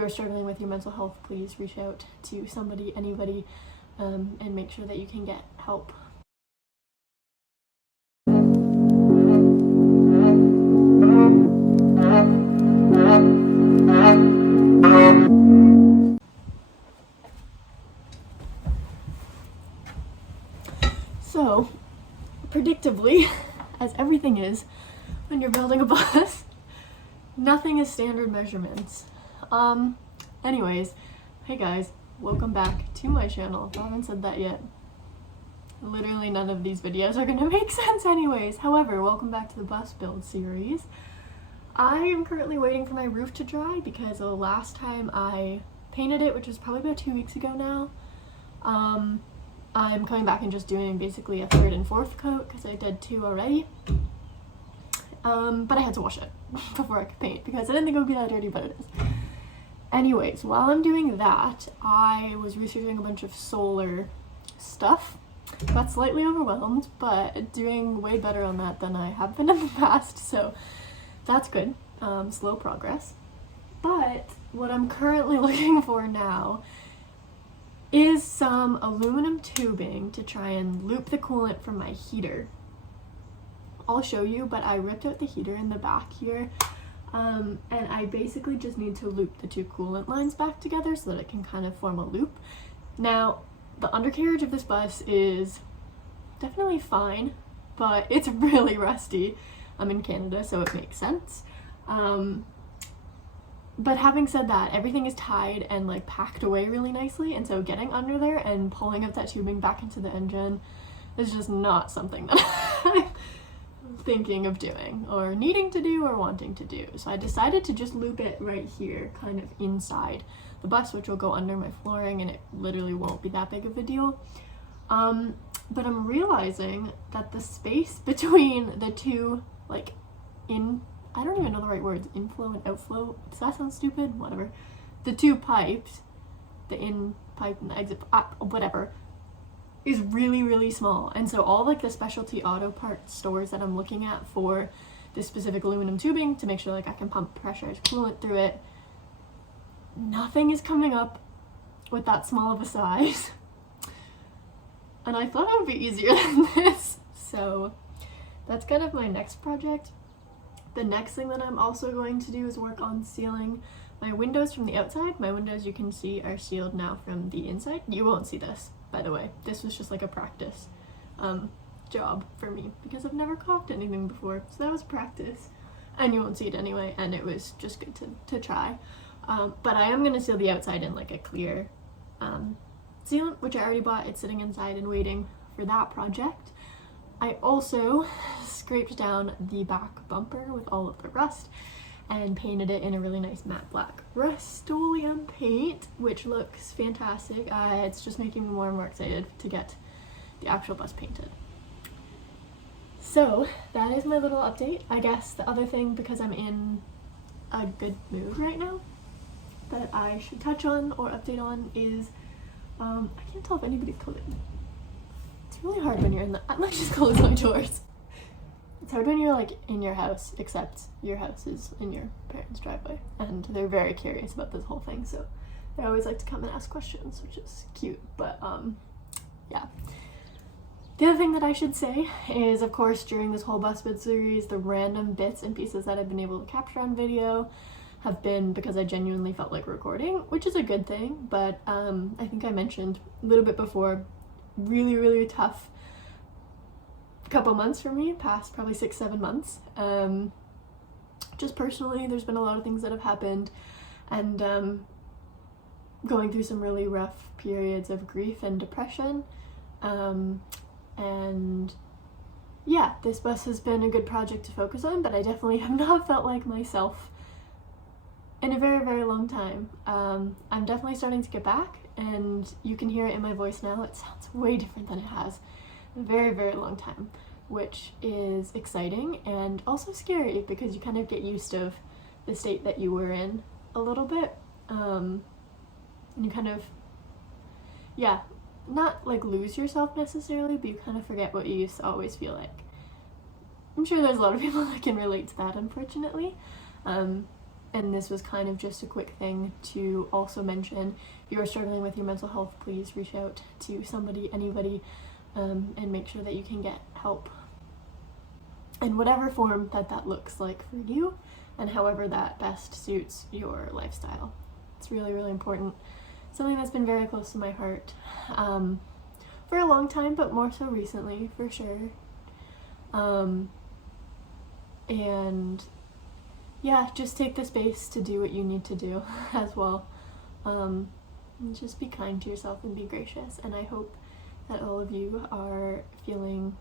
you're struggling with your mental health, please reach out to somebody, anybody, and make sure that you can get help. So, predictably, as everything is when you're building a bus, nothing is standard measurements. Anyways, hey guys, welcome back to my channel. If I haven't said that yet, literally none of these videos are gonna make sense anyways. However, welcome back to the bus build series. I am currently waiting for my roof to dry because the last time I painted it, which was probably about 2 weeks ago now, I'm coming back and just doing basically a 3rd and 4th coat because I did 2 already. But I had to wash it before I could paint because I didn't think it would be that dirty, but it is. Anyways, while I'm doing that, I was researching a bunch of solar stuff. Got slightly overwhelmed, but doing way better on that than I have been in the past, so that's good. Slow progress. But what I'm currently looking for now is some aluminum tubing to try and loop the coolant from my heater. I'll show you, but I ripped out the heater in the back here, and I basically just need to loop the 2 coolant lines back together so that it can kind of form a loop. Now, the undercarriage of this bus is definitely fine, but it's really rusty. I'm in Canada, so it makes sense. But having said that, everything is tied and like packed away really nicely, and so getting under there and pulling up that tubing back into the engine is just not something that I'm thinking of doing or needing to do or wanting to do. So I decided to just loop it right here, kind of inside the bus, which will go under my flooring, and it literally won't be that big of a deal. But I'm realizing that the space between the 2, like, I don't even know the right words, inflow and outflow, does that sound stupid? Whatever. The 2 pipes, the in pipe and the exit pipe, whatever, is really, really small. And so all like the specialty auto parts stores that I'm looking at for this specific aluminum tubing to make sure like I can pump pressurized coolant through it, nothing is coming up with that small of a size. And I thought it would be easier than this. So that's kind of my next project. The next thing that I'm also going to do is work on sealing my windows from the outside. My windows, you can see, are sealed now from the inside. You won't see this, by the way. This was just like a practice job for me because I've never caulked anything before. So that was practice. And you won't see it anyway, and it was just good to try. But I am going to seal the outside in like a clear sealant, which I already bought. It's sitting inside and waiting for that project. I also scraped down the back bumper with all of the rust and painted it in a really nice matte black Rust-Oleum paint, which looks fantastic. It's just making me more and more excited to get the actual bus painted. So that is my little update. I guess the other thing, because I'm in a good mood right now, that I should touch on or update on is, I can't tell if anybody's coming. It's really hard when you're in the, I might just close my doors. It's hard when you're like in your house, except your house is in your parents' driveway, and they're very curious about this whole thing, so they always like to come and ask questions, which is cute. But yeah. The other thing that I should say is, of course, during this whole bus bid series, the random bits and pieces that I've been able to capture on video have been because I genuinely felt like recording, which is a good thing. But I think I mentioned a little bit before, really, really tough couple months for me, past probably 6-7 months. Just personally, there's been a lot of things that have happened, and going through some really rough periods of grief and depression. And yeah, this bus has been a good project to focus on, but I definitely have not felt like myself in a very, very long time. I'm definitely starting to get back, and you can hear it in my voice now. It sounds way different than it has in a very, very long time, which is exciting and also scary because you kind of get used to the state that you were in a little bit. And you kind of, yeah, not like lose yourself necessarily, but you kind of forget what you used to always feel like. I'm sure there's a lot of people that can relate to that, unfortunately. And this was kind of just a quick thing to also mention, if you are struggling with your mental health, please reach out to somebody, anybody, and make sure that you can get help in whatever form that looks like for you, and however that best suits your lifestyle. It's really, really important. Something that's been very close to my heart for a long time, but more so recently, for sure. And yeah, just take the space to do what you need to do as well. And just be kind to yourself and be gracious. And I hope that all of you are feeling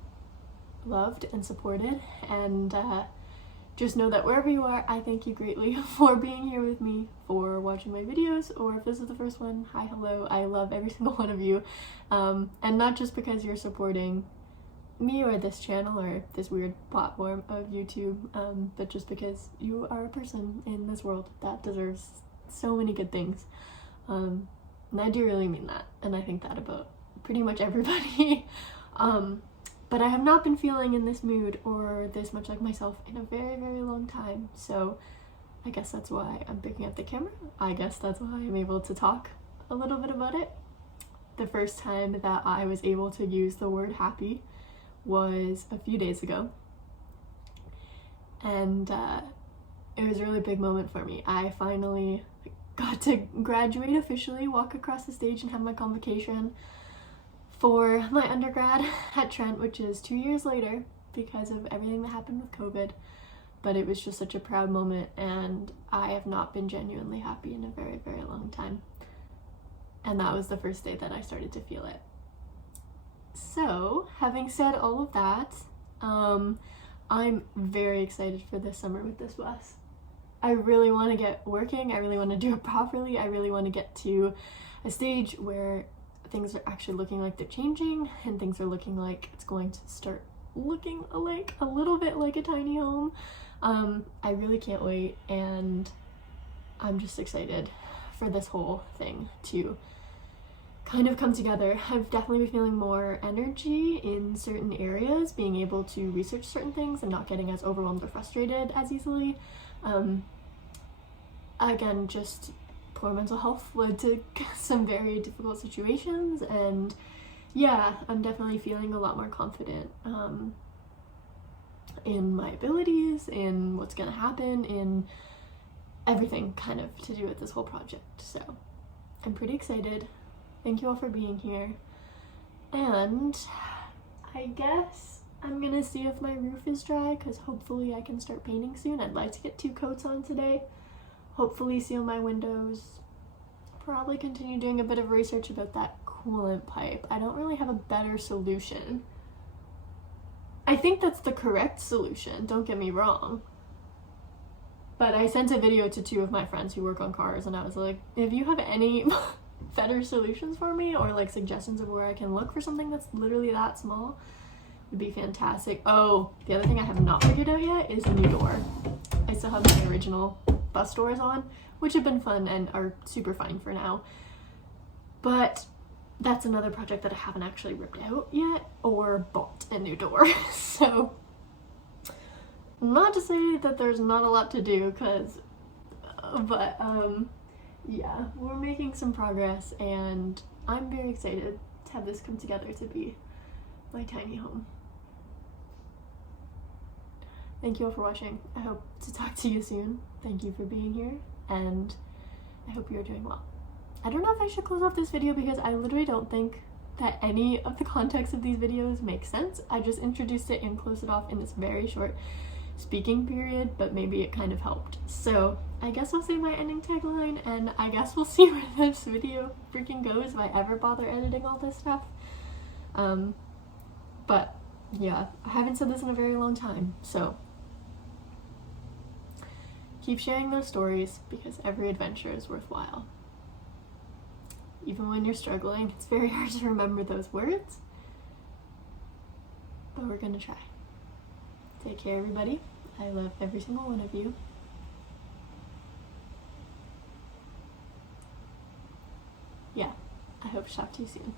loved and supported. And just know that wherever you are, I thank you greatly for being here with me, for watching my videos, or if this is the first one, hi, hello. I love every single one of you. And not just because you're supporting me or this channel or this weird platform of YouTube, but just because you are a person in this world that deserves so many good things. And I do really mean that, and I think that about pretty much everybody. But I have not been feeling in this mood or this much like myself in a very, very long time, so I guess that's why I'm picking up the camera. I guess that's why I'm able to talk a little bit about it. The first time that I was able to use the word happy was a few days ago, and it was a really big moment for me. I finally got to graduate officially, walk across the stage and have my convocation for my undergrad at Trent, which is 2 years later because of everything that happened with COVID. But it was just such a proud moment, and I have not been genuinely happy in a very, very long time. And that was the first day that I started to feel it. So, having said all of that, I'm very excited for this summer with this bus. I really want to get working, I really want to do it properly, I really want to get to a stage where things are actually looking like they're changing, and things are looking like it's going to start looking like a little bit like a tiny home. I really can't wait, and I'm just excited for this whole thing to kind of come together. I've definitely been feeling more energy in certain areas, being able to research certain things and not getting as overwhelmed or frustrated as easily. Again, just poor mental health led to some very difficult situations, and yeah, I'm definitely feeling a lot more confident in my abilities, in what's gonna happen, in everything kind of to do with this whole project. So I'm pretty excited. Thank you all for being here, and I guess I'm gonna see if my roof is dry, because hopefully I can start painting soon. I'd like to get 2 coats on today, hopefully seal my windows, probably continue doing a bit of research about that coolant pipe. I don't really have a better solution. I think that's the correct solution, don't get me wrong, but I sent a video to 2 of my friends who work on cars, and I was like, if you have any better solutions for me, or like suggestions of where I can look for something that's literally that small, would be fantastic. Oh, the other thing I have not figured out yet is a new door. I still have my original bus doors on, which have been fun and are super fine for now, but that's another project that I haven't actually ripped out yet or bought a new door. So not to say that there's not a lot to do, but yeah, we're making some progress, and I'm very excited to have this come together to be my tiny home. Thank you all for watching. I hope to talk to you soon. Thank you for being here, and I hope you're doing well. I don't know if I should close off this video, because I literally don't think that any of the context of these videos makes sense. I just introduced it and closed it off in this very short speaking period, but maybe it kind of helped. So I guess I'll say my ending tagline, and I guess we'll see where this video freaking goes if I ever bother editing all this stuff. But yeah, I haven't said this in a very long time, so keep sharing those stories, because every adventure is worthwhile. Even when you're struggling, it's very hard to remember those words, but we're gonna try. Take care, everybody. I love every single one of you. Yeah, I hope to talk to you soon.